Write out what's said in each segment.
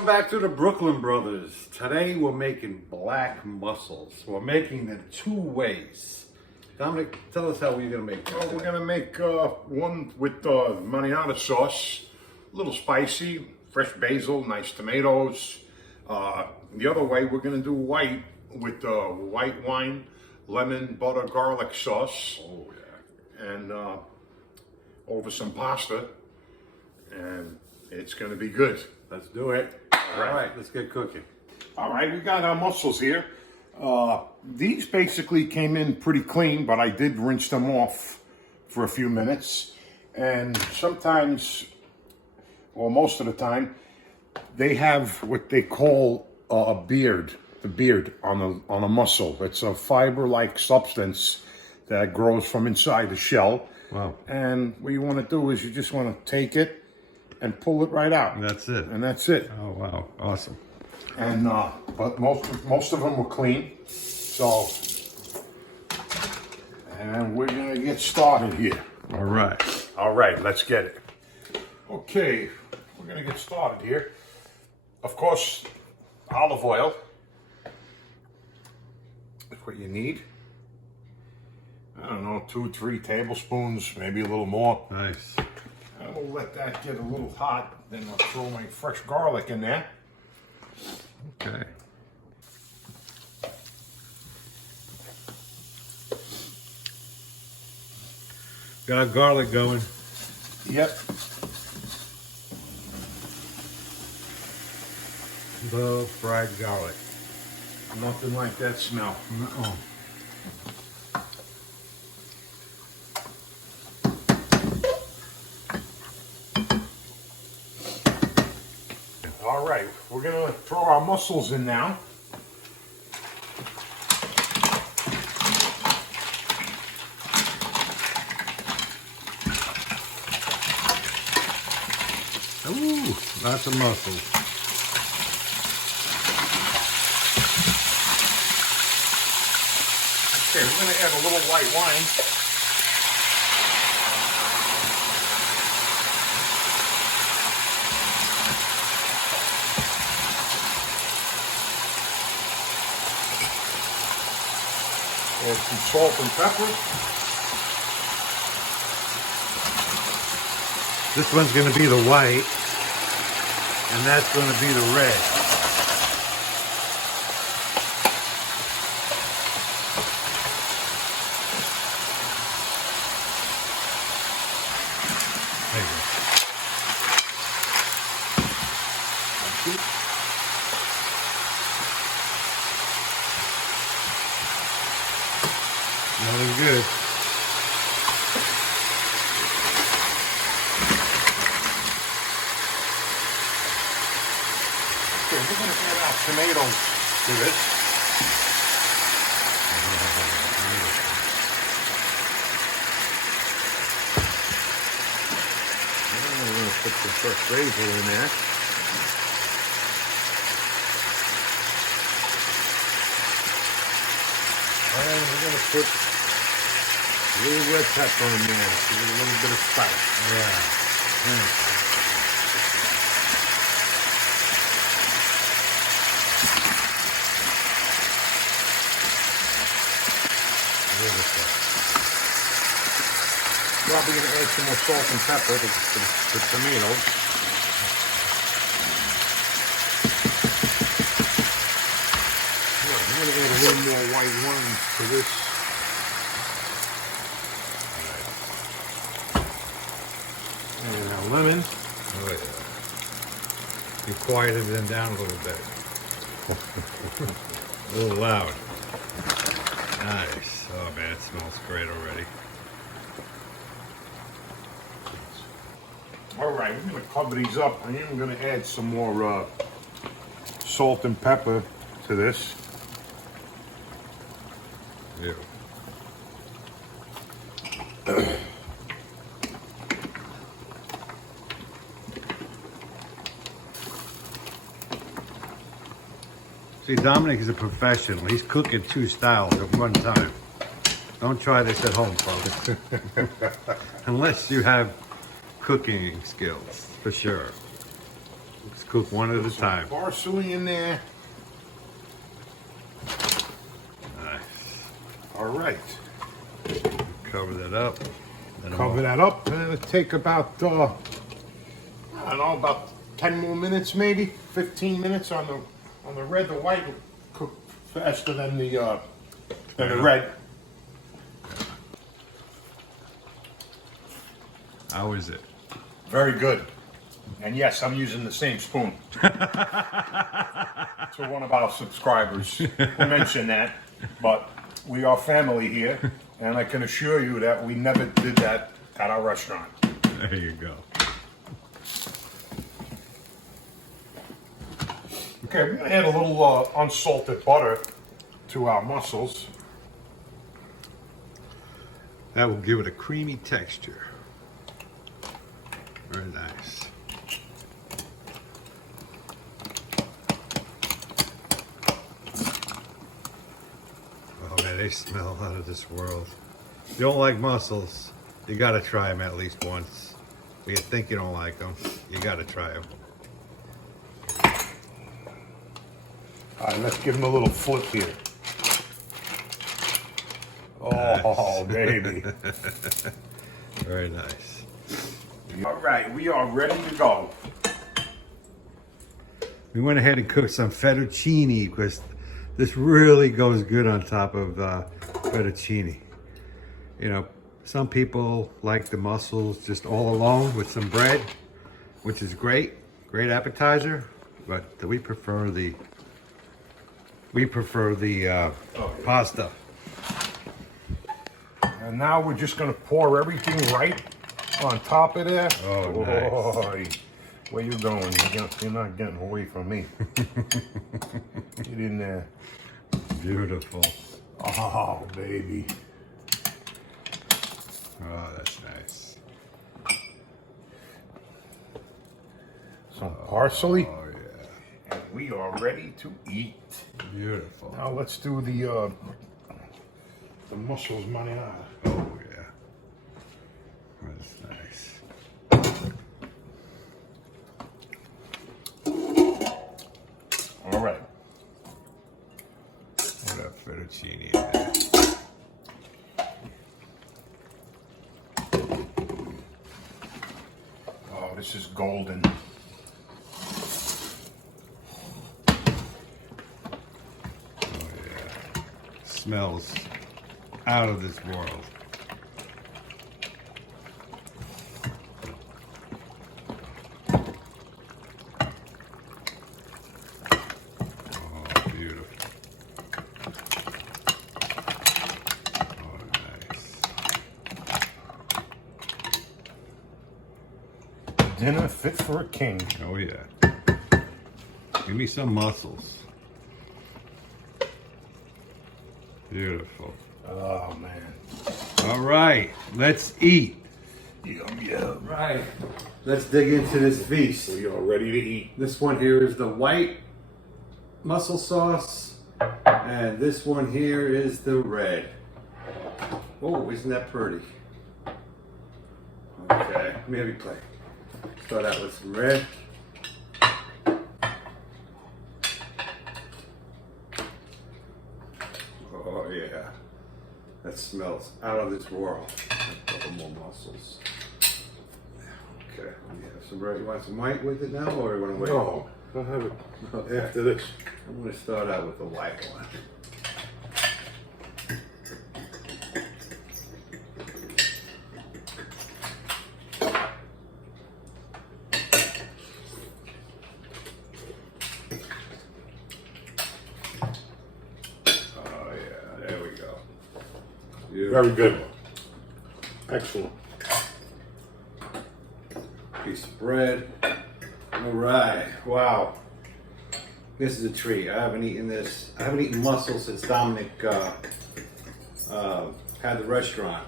Welcome back to the Brooklyn Brothers. Today we're making black mussels. We're making them two ways. Dominic, tell us how we're going to make them. Well, we're going to make one with marinara sauce, a little spicy, fresh basil, nice tomatoes. The other way, we're going to do white with white wine, lemon, butter, garlic sauce. Oh, yeah. And over some pasta. And it's going to be good. Let's do it. All right, let's get cooking. All right, we got our mussels here. These basically came in pretty clean, but I did rinse them off for a few minutes. And sometimes, or most of the time, they have what they call a beard, the beard on a mussel. It's a fiber-like substance that grows from inside the shell. Wow. And what you want to do is you just want to take it and pull it right out. And that's it. And that's it. Oh, wow. Awesome. And but most of them were clean. So, and we're gonna get started here. All right. All right, let's get it. Okay, we're gonna get started here. Of course, olive oil. That's what you need. I don't know, 2-3 tablespoons, maybe a little more. Nice. And we'll let that get a little hot. Then I'll throw my fresh garlic in there. Okay. Got our garlic going. Yep. Love fried garlic. Nothing like that smell. Uh-oh. All right, we're gonna throw our mussels in now. Ooh, lots of mussels. Okay, we're gonna add a little white wine. Add some salt and pepper. This one's going to be the white, and that's going to be the red. There you go. Thank you. Smelling good. Okay, we're going to add our tomatoes to this. We're going to put some fresh basil in there. And we're going to put a little red pepper in there to give it a little bit of spice. Yeah. Beautiful. Probably going to add some more salt and pepper to the tomatoes. I'm going to add a little more white wine to this. And our lemon. Oh yeah. You quieted them down a little bit. A little loud. Nice. Oh man, it smells great already. All right, we're going to cover these up. I am going to add some more salt and pepper to this. Yeah. See, Dominic is a professional. He's cooking two styles at one time. Don't try this at home, folks. Unless you have cooking skills, for sure. Let's cook one at a time. Parsley in there. Nice. All right. Cover that up. Cover that up, and it'll take about, I don't know, about 10 more minutes maybe, 15 minutes on the red. The white will cook faster than the red. How is it? Very good. And yes, I'm using the same spoon. To one of our subscribers who mentioned that, but we are family here, and I can assure you that we never did that at our restaurant. There you go. Okay, we're gonna add a little unsalted butter to our mussels. That will give it a creamy texture. Very nice. Oh man, they smell out of this world. If you don't like mussels, you gotta try them at least once. If you think you don't like them, you gotta try them. All right, let's give them a little flip here. Oh, baby. Very nice. All right, we are ready to go. We went ahead and cooked some fettuccine because this really goes good on top of fettuccine. You know, some people like the mussels just all alone with some bread, which is great appetizer. But we prefer the pasta. And now we're just gonna pour everything right on top of there. Oh, nice. Boy, where you going? You're not getting away from me. Get in there. Beautiful. Oh, baby. Oh, that's nice. Some parsley. Oh, yeah. And we are ready to eat. Beautiful. Now let's do the Mussels Marinara. Oh, yeah. That's nice. All right. What up, fettuccine in there? Oh, this is golden. Smells out of this world. Oh, beautiful. Oh, nice. Dinner fit for a king. Oh, yeah. Give me some mussels. Beautiful. Oh, man. All right, let's eat. Yum, yum. Right. Let's dig into this feast. We are ready to eat. This one here is the white mussel sauce, and this one here is the red. Oh, isn't that pretty? Okay, maybe play. Start out with some red. Oh yeah, that smells out of this world. A couple more mussels. Okay, we have some red. You want some white with it now, or you want to wait? No, I'll have it Okay. after this. I'm going to start out with the white one. Oh yeah, there we go. Beautiful. Very good. Excellent. Piece of bread. All right. Wow. This is a treat. I haven't eaten this. I haven't eaten mussels since Dominic had the restaurant.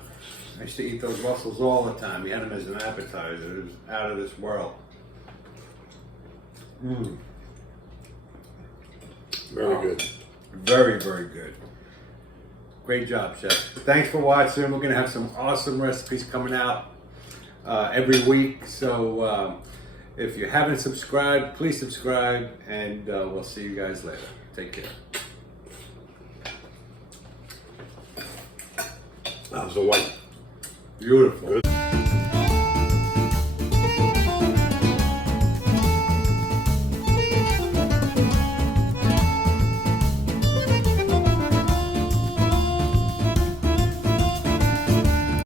I used to eat those mussels all the time. We had them as an appetizer. It was out of this world. Mm. Very good. Very, very good. Great job, Chef. Thanks for watching. We're going to have some awesome recipes coming out every week. So If you haven't subscribed, please subscribe, and we'll see you guys later. Take care. How's the white? Beautiful. Good.